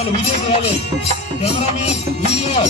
వాళ్ళు వీడియో చేయాలి. Cameraman video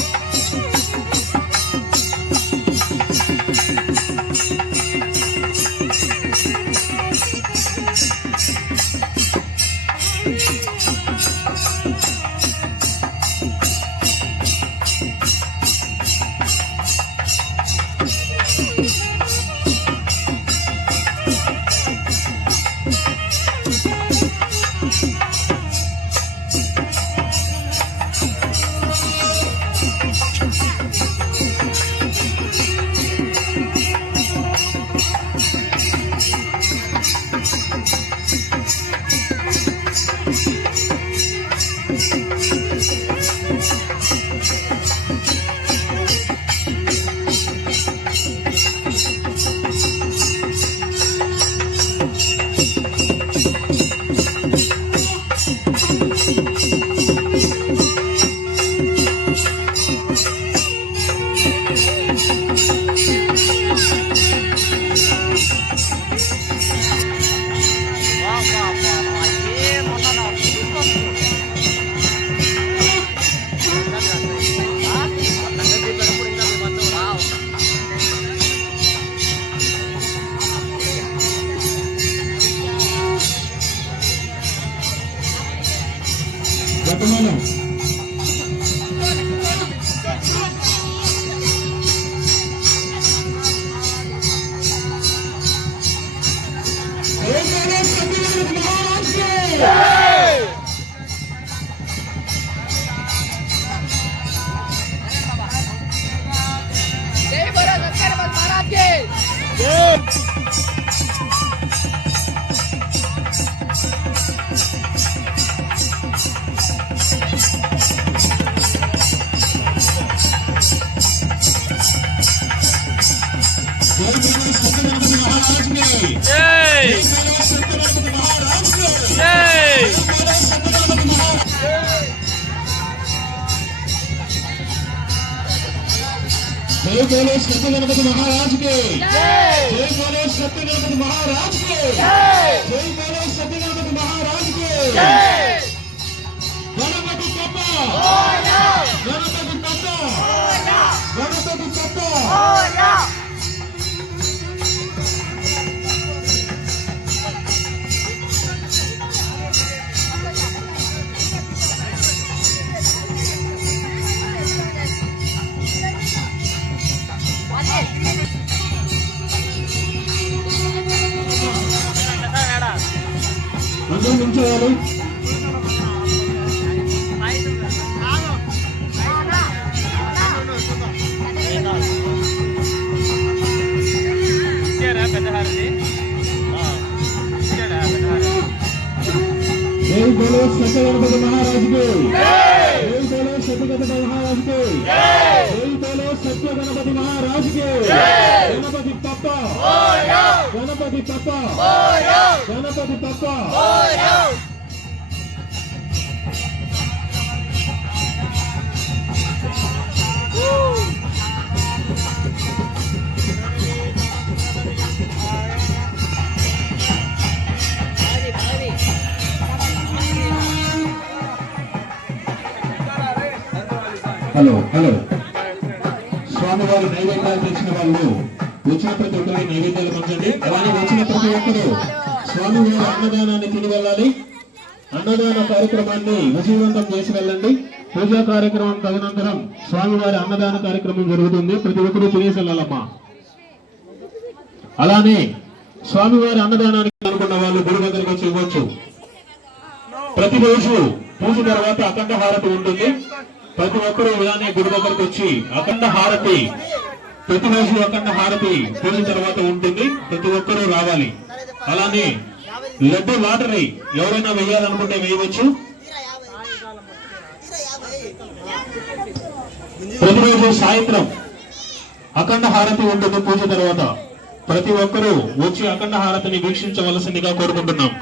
जय बोलो सत्य गणपति महाराज के जय बोलो सत्य गणपति महाराज के जय बोलो सत्य गणपति महाराज के गणपति पप्पा गणपति पप्पा गणपति पप्पा అందరూ నిల్చోవాలి. जय बोलो सत्य गणपति महाराज के जय बोलो सत्य गणपति महाराज के जय बोलो सत्य गणपति महाराज के गणपति पप्पा गणपति पप्पा गणपति पप्पा హలో హలో స్వామివారి నైవేద్యాలు తెచ్చిన వాళ్ళు వచ్చిన ప్రతి ఒక్కరికి నైవేద్యాలు పంచండి. అలానే వచ్చిన ప్రతి ఒక్కరు స్వామివారి అన్నదానాన్ని తిని వెళ్ళాలి. అన్నదాన కార్యక్రమాన్ని విజయవంతం చేసి వెళ్ళండి. పూజా కార్యక్రమం తదనంతరం స్వామివారి అన్నదాన కార్యక్రమం జరుగుతుంది. ప్రతి ఒక్కరు తినేసి వెళ్ళాలమ్మా. అలానే స్వామివారి అన్నదానానికి అనుకున్న వాళ్ళు గుడి దగ్గరకు వచ్చి ఇవ్వచ్చు. ప్రతిరోజు పూజ తర్వాత అఖండ హారతి ఉంటుంది. ప్రతి ఒక్కరూ ఇలానే గుడి దగ్గరకు వచ్చి అఖండ హారతి ప్రతిరోజు అఖండ హారతి పూజ తర్వాత ఉంటుంది. ప్రతి ఒక్కరూ రావాలి. అలానే లడ్డు లాటరీ ఎవరైనా వేయాలనుకుంటే వేయవచ్చు. ప్రతిరోజు సాయంత్రం అఖండ హారతి ఉంటుంది పూజ తర్వాత. ప్రతి ఒక్కరూ వచ్చి అఖండ హారతిని వీక్షించవలసిందిగా కోరుకుంటున్నాం.